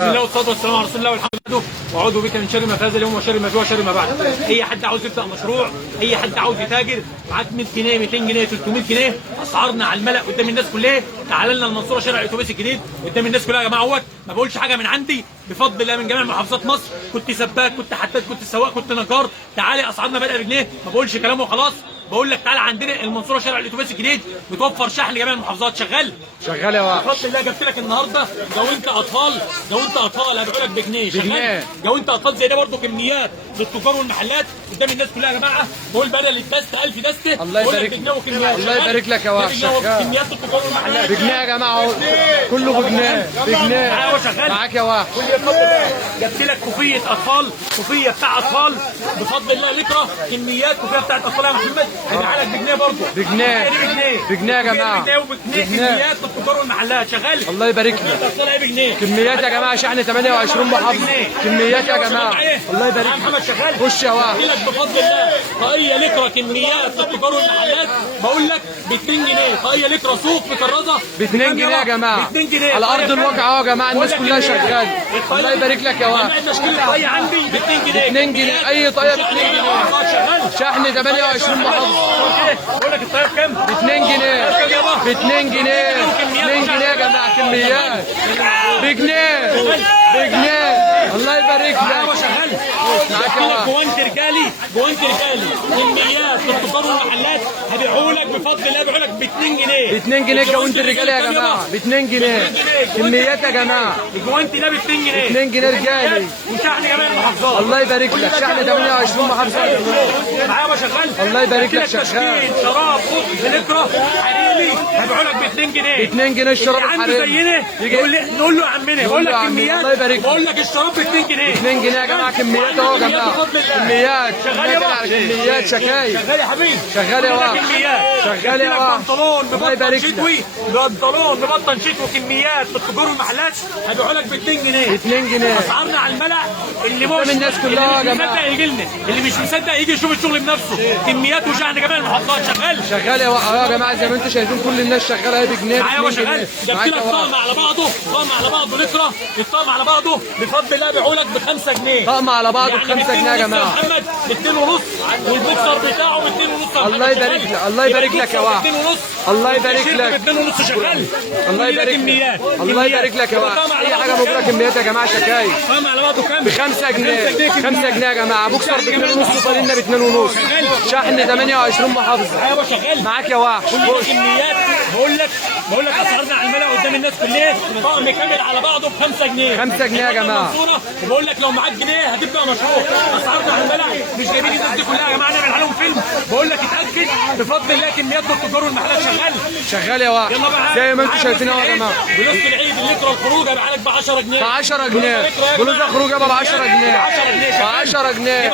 بسم الله والصلاه والسلام على رسول الله والحمد لله واعوذ بك من شر ما في هذا اليوم وشر ما فيه وشر ما بعد. اي حد عاوز يبدا مشروع، اي حد عاوز يتاجر، معاك 100 جنيه 200 جنيه 300 جنيه، اسعارنا على الملأ قدام الناس كلها. تعال لنا المنصوره شارع الاتوبيس الجديد قدام الناس كلها يا جماعه اهوت. ما بقولش حاجه من عندي، بفضل الله من جميع محافظات مصر. كنت سباك، كنت حداد، كنت سواق، كنت نجار، تعالى اسعارنا بادئه بجنيه. ما بقولش كلام وخلاص، بقول لك تعالى عندنا المنصوره شارع الاتوبيس الجديد، بتوفر شحن لجميع المحافظات. شغال يا واحد. بفضل الله جبت لك النهارده لو انت اطفال هبيعوا لك بجنيه. شغال لو انت اطفال زي ده برضه كميات للتجار والمحلات قدام الناس كلها يا جماعه. بقول بدل الدسته 1000 دسته الله يبارك لك. الله يبارك لك يا واحد. كميات للتجار والمحلات بجنيه يا جماعه، كله بجنيه بجنيه. معايا شغال معاك يا واحد. جبت لك كوفيه اطفال، كوفيه بتاع اطفال بفضل الله لكره. كميات كوفيه بتاعت اطفال يا محمد هيبقى لك بجنيه برضه. بجنيه بجنيه يا جماعه. بجنيه كميات للتجار والمحلات. شغال الله يبارك لك. اطفال ايه بجنيه. كميات يا جماعه، شحن 28 محافظه. كميات يا جماعه. الله يبارك لك. محمد شغال. خش يا واحد. لك بفضل الله طاقيه لكره كميات للتجار والمحلات. بقول لك ب 2 جنيه. طاقيه لكره سوق مكرزه ب 2 جنيه يا جماعه. ب 2 جنيه على ارض الواقع اهو يا جماعه، الناس كلها شغاله. الله يبارك لك يا واحد. تشكيل الطاقيه عندي ب 2 جنيه. 2 جنيه اي طاقيه ب 2 جنيه. شحن 28 محافظه. بقول لك الطاقيه بكام؟ ب 2 جنيه. ب 2 جنيه. 2 جنيه يا جماعه. كميات بجنيه بجنيه. الله يبارك لك. شغال معاك جوانت رجالي، جوانت رجالي كميات للتجار والمحلات هبيعوا لك بفضل الله. هبيعوا لك ب 2 جنيه. ب 2 جنيه جوانت الرجالي يا جماعه. ب 2 جنيه كميات يا جماعه. الجوانت ده ب 2 جنيه. 2 جنيه رجالي وشحن جميع المحافظات. الله يبارك لك. شحن 28 محافظه. معايا شغال. الله يبارك لك. شغال شراب بنكره حريمي هبيعوا لك ب 2 جنيه. ب 2 جنيه الشراب عنده زينا نقول له يا عمنا. بقول لك كميات. الله يبارك. بقول لك الشراب ب 2 جنيه. 2 جنيه يا جماعه. كميات اهو يا جماعه. كميات كميات شكاير. شغال يا حبيبي. شغال يا واحد. شغال يا واحد. بنطلون الله يبارك ببطن شتوي، بنطلون ببطن شتوي كميات للتجار والمحلات هبيعوا لك ب 2 جنيه. 2 جنيه. اسعارنا على الملأ. اللي مش الناس كلها اللي يا مش جماعه. مصدق يجي لنا، اللي مش مصدق يجي يشوف الشغل بنفسه. كميات وشحن جميع المحافظات. شغال شغال يا واحد. يا جماعه زي ما انتم شايفين كل الناس شغاله اهي بجنيه. معايا شغال. جبت لك طقم على بعضه، طقم على بعضه لكره. الطقم على بعضه بفضل الله بيعوا لك ب 5 جنيه. طقم على بعضه ب 5 جنيه يا جماعه. محمد ب 2 ونص والبوكسر بتاعه ب 2 ونص. الله يبارك لك. الله يبارك لك يا واحد. الله يبارك لك. ب 2 ونص. شغال. الله يبارك لك. الله يبارك لك يا واحد. اي حاجه موجوده كميات يا جماعه. شكاير طقم على بعضه كام؟ ب 5 جنيه. 5 جنيه يا جماعه. بوكسر ب 2 ونص وفانلة ب 2 ونص. شحن 28 محافظه. ايوه شغال معاك يا واحد. كميات. بقول لك اسعارنا على الملأ قدام الناس كلها. طقم كامل على بعضه ب 5 جنيه. 5 جنيه يا جماعه. وبقول لك لو معاك جنيه هتبدا مشروع. اسعارنا على الملأ مش جايبين الناس دي كلها يا جماعه نعمل عليهم فيلم. بقول لك اتاكد بفضل الله كميات للتجار والمحلات. شغال شغال يا واحد. زي ما انتم شايفين اهو يا جماعه. بلوزه العيد اللتره الخروج هيبقى عليك ب 10 جنيه. ب 10 جنيه. بلوزه خروج ب 10 جنيه. ب 10 جنيه.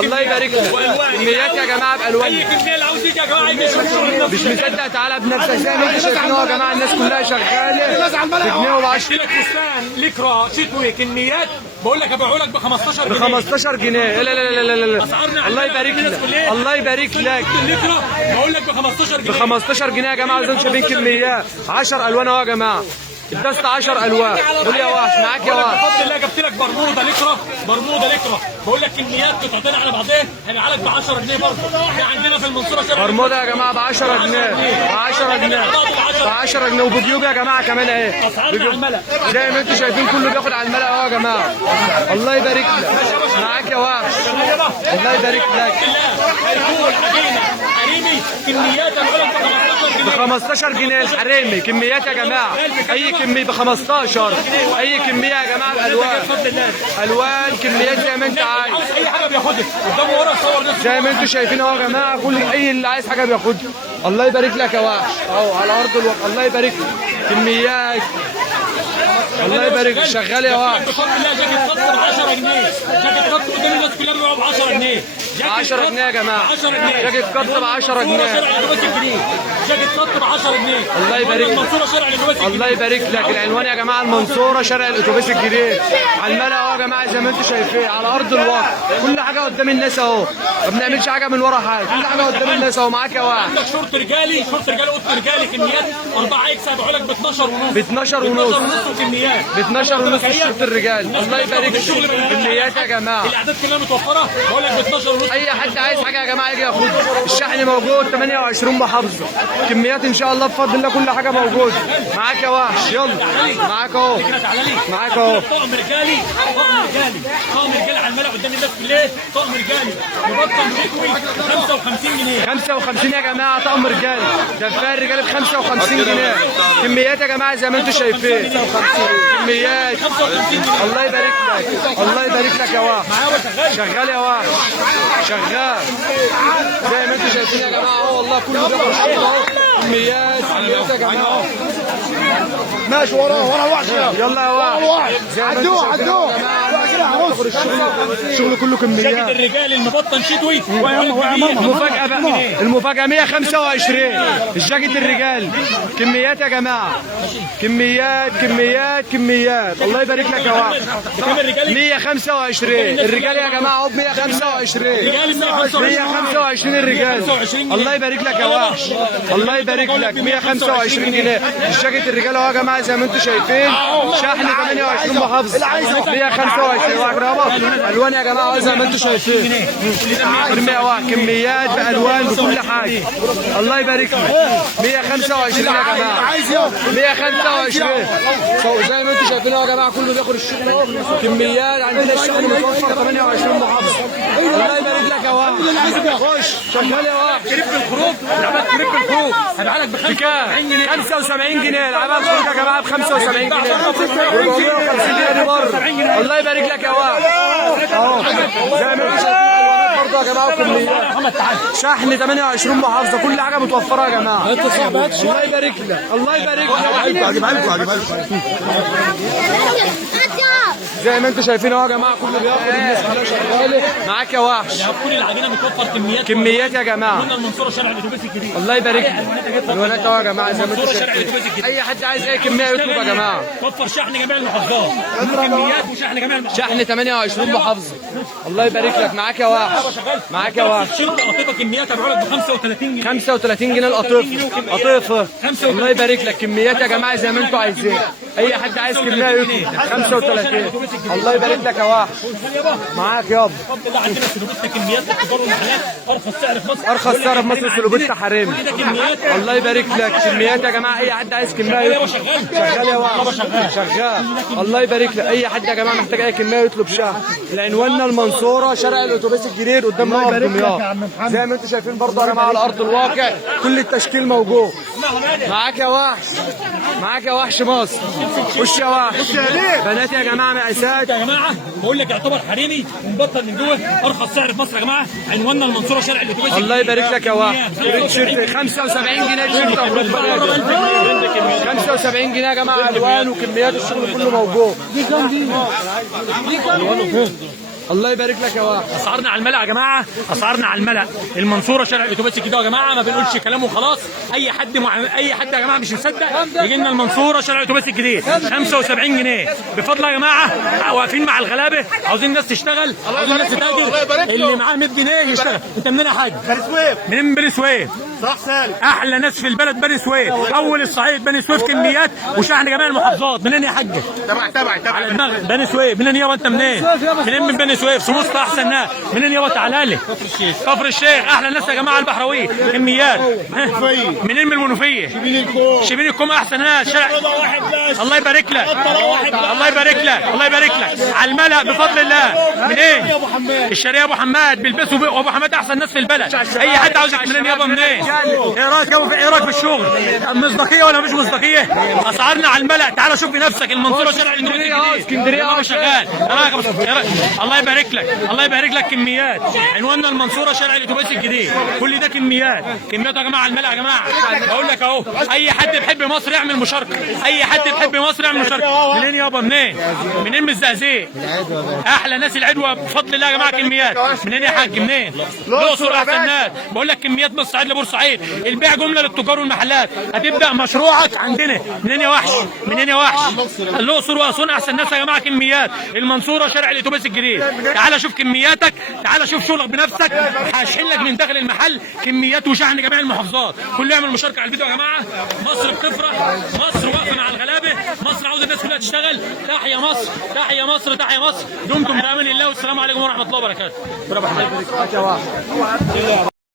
الله يبارك لك. كميات يا جماعه بالوان. اي كميه اللي عاوز يجي يا جماعه يجي يشوف الشغل مش مصدق. تعالى بنفسك زي ما انتم شايفين اهو يا جماعه. الناس كلها شغاله بجنيه وب 10. لك فستان لكره شتوي كميات. بقول لك هبيعوا لك ب 15 ب جنيه. 15 جنيه. لا لا لا لا لا. اسعارنا الله يبارك لك. الله يبارك لك. اللكره بقول لك ب 15 جنيه. ب 15 جنيه يا جماعه. زي ما انتم شايفين كميات 10 الوان اهو يا جماعه. الدستة 10 الوان. قول يا واحد. معاك يا واحد. بفضل الله جبت لك برموده لكره. برموده لكره بقول لك كميات قطعتين على بعضها هيبقى لك ب 10 جنيه برضه. في عندنا في المنصوره شارع برموده يا جماعه ب 10 جنيه. ب 10 جنيه. ب 10 جنيه. وبجيوب يا جماعه كمان اهي. اسعارنا على الملأ زي ما انتم شايفين كله بياخد على الملأ اهو يا جماعه. الله يبارك لك. معاك يا واحد. الله يبارك لك. هيكون حجينه حريمي كميات هنقول لك ب 15 جنيه. ب 15 جنيه الحريمي. كميات يا جماعه. اي كميه ب 15. اي كميه يا جماعه بالوان. الوان كميات زي ما انت عايز. اي حاجه بياخدها قدامه ورا صور نفسه. زي ما انتم شايفين اهو يا جماعه. كل اي اللي عايز حاجه بياخدها. الله يبارك لك يا واحد. اهو على ارض الواقع. الله يبارك لك. كميات. الله يبارك لك. شغال يا واحد. بفضل الله جاكيت خط ب 10 جنيه. جاكيت خط قدام الناس كلها بيبيعوا ب 10 جنيه. 10 جنيه يا جماعه. 10 جنيه. جاكيت قط ب 10 جنيه. جاكيت خط ب 10 جنيه. الله يبارك لك. المنصوره شارع الاتوبيس الجديد. الله يبارك لك. العنوان يا جماعه المنصوره شارع الاتوبيس الجديد. على الملأ اهو يا جماعه زي ما انتم شايفين. على ارض الواقع. كل حاجه قدام الناس اهو. ما بنعملش حاجه من ورا حاجه. كل حاجه قدام الناس اهو. معاك يا واحد. عندك شورت رجالي، قط رجالي كميات 4 اكس هبيعوا لك ب 12 ونص. ب 12 ونص. وكميات كميات ب 12 ونص الشورت الرجال. الله يبارك فيك. كميات يا جماعه. الاعداد كلها متوفره، بقول لك ب 12 ونص. اي حد عايز حاجه يا جماعه يجي ياخدها. الشحن موجود 28 محافظه. كميات ان شاء الله بفضل الله كل حاجه موجوده. معاك يا وحش، يلا معاك اهو. معاك اهو. طقم رجالي، طقم رجالي، طقم رجالي على الملأ قدام الناس كلها. طقم رجالي مبطن شتوي 55 جنيه. 55 يا جماعه طقم رجالي. دفاع الرجالي ب 55 جنيه. كميات يا جماعه زي ما انتم شايفين. كميات. الله يبارك لك، الله يبارك لك يا وحش. شغال يا وحش، شغال زي ما انتم شايفين يا جماعه اهو. والله كله بياخد الشغل اهو. كميات يا جماعه. ماشي وراه وحش. يلا يا وحش. عدوه الشغل كله كميات. جاكيت الرجال المبطن شتوي. المفاجأة بقى، المفاجأة 125. الجاكيت الرجال كميات يا جماعة. كميات كميات كميات. الله يبارك لك يا وحش. 125 الرجال يا جماعة اهو ب 125. 125 الرجال. الله يبارك لك يا وحش، الله يبارك لك. 125 جنيه الجاكيت الرجال اهو يا جماعة زي ما انتم شايفين. شحن 28 محافظة. 125 واحد يابا. الوان يا جماعة زي ما انتم شايفين. كميات بالوان بكل حاجه. الله يبارك لك. 125 يا جماعه. 125 زي ما انتم شايفين يا جماعه كله بياخد الشغل اهو. كميات عندنا الشحن متوفر 28 محافظه. الله يبارك لك يا وحش. خش شغال يا وحش. كريب الخروج، لعبات كريب الخروج هبيعها لك ب 75 جنيه. 75 جنيه لعبات الخروج يا جماعه ب 75 جنيه. 450 جنيه دي بره. الله يبارك لك يا وحش اهو زي ما انتم شايفين برضه يا جماعه. كميات شحن 28 محافظه. كل حاجه متوفره يا جماعه. الله يبارك لك، الله يبارك لك. هجيبها لكم زي ما انتم شايفين اهو يا جماعه كله بياخد. الناس كلها شغاله. معاك يا وحش. كل العجينه متوفر كميات. كميات يا جماعه. من المنصوره شارع الاتوبيس الجديد. الله يبارك لك. الولاد اهو يا جماعه زي ما انتم شايفين. اي حد عايز اي كميه يطلب يا جماعه. توفر شحن جميع المحافظات. كميات وشحن جميع المحافظات. شحن 28 محافظه. الله يبارك لك. معاك يا وحش، معاك يا وحش. شرطه قطيفه كميات هبيعها لك ب 35 جنيه. 35 جنيه القطيفه. قطيفه. الله يبارك لك. كميات يا جماعه زي ما انتم عايزين. اي حد عايز كميه يطلب 35. الله يبارك لك يا وحش. معاك يابا. بفضل الله عندنا سلوبيتا كميات للتجار والمحلات ارخص سعر في مصر. ارخص سعر في مصر سلوبيتا حريمي. الله يبارك لك. كميات يا جماعه. اي حد عايز كميه يطلب. شغال يا وحش، شغال. الله يبارك لك. اي حد يا جماعه محتاج اي كميه يطلب شحن. لعنواننا المنصوره شارع الاتوبيس الجديد قدام موقف دمياط. زي ما انتم شايفين برضه يا جماعه على ارض الواقع كل التشكيل موجود. معاك يا وحش، معاك يا وحش مصر. خش يا وحش. بنات يا جماعه مقاسات يا جماعه بقول لك يعتبر حريمي ومبطل من جوه. ارخص سعر في مصر يا جماعه. عنواننا المنصوره شارع الاتوبيس. الله يبارك لك يا وحش. تيشيرت 75 جنيه تيشيرت ابو البنات. 75 جنيه يا جماعه. الوان وكميات الشغل كله موجود. الله يبارك لك يا وحش. اسعارنا على الملأ يا جماعه، اسعارنا على الملأ. المنصوره شارع الاتوبيس كده يا جماعه. ما بنقولش كلام وخلاص. اي حد اي حد يا جماعه مش مصدق يجي لنا المنصوره شارع الاتوبيس الجديد 75 جنيه بفضل يا جماعه. واقفين مع الغلابه، عاوزين الناس تشتغل، عاوزين الناس تتاجر. اللي معاه 100 جنيه يشتغل. انت منين يا حاج؟ بني سويف. منين بني سويف؟ صح سالم. احلى ناس في البلد بني سويف. اول الصعيد بني سويف. كميات وشحن جميع المحافظات. منين يا حاج؟ تبعي على دماغي. بني سويف. منين يابا انت منين؟ منين من بني سويف؟ سموسة احسن ناس. منين يابا تعالى لي؟ كفر الشيخ. احلى ناس يا جماعه البحراويه. كميات. منين من المنوفيه؟ شبين الكوم احسن ناس. شارع الله يبارك لك، الله يبارك لك، الله يبارك لك. على الملأ بفضل الله. منين؟ الشارع ابو حماد بيلبسوا وابو حماد احسن ناس في البلد. اي حد عاوز منين يابا منين؟ ايه رايك يابا؟ ايه رايك في الشغل؟ مصداقيه ولا مش مصداقيه؟ اسعارنا على الملأ. تعال شوف بنفسك. المنصوره شارع اسكندريه شغال. الله يبارك لك، الله يبارك لك. كميات. عنواننا المنصوره شارع الاتوبيس الجديد. كل ده كميات. كميات يا جماعه على الملأ يا جماعه. بقول لك اهو اي حد بيحب مصر يعمل مشاركه. اي حد بيحب مصر يعمل مشاركه. منين يابا منين؟ منين من الزقازيق. احلى ناس العدوى بفضل الله يا جماعه. كميات. منين يا حاج؟ منين؟ الاقصر احسن ناس. بقول لك كميات من الصعيد لبورسعيد. البيع جمله للتجار والمحلات. هتبدا مشروعك عندنا. منين يا وحش؟ منين يا وحش؟ الاقصر واسوان احسن ناس يا جماعه. كميات. المنصوره شارع الاتوبيس الجديد. تعال شوف كمياتك، تعال شوف شغلك بنفسك. هشحن لك من داخل المحل كميات وشحن جميع المحافظات. كله يعمل مشاركه على الفيديو يا جماعه. مصر بتفرح، مصر واقفه مع الغلابه. مصر عاوزه الناس كلها تشتغل. تحيا مصر، تحيا مصر، تحيا مصر. دمتم في امان الله والسلام عليكم ورحمه الله وبركاته.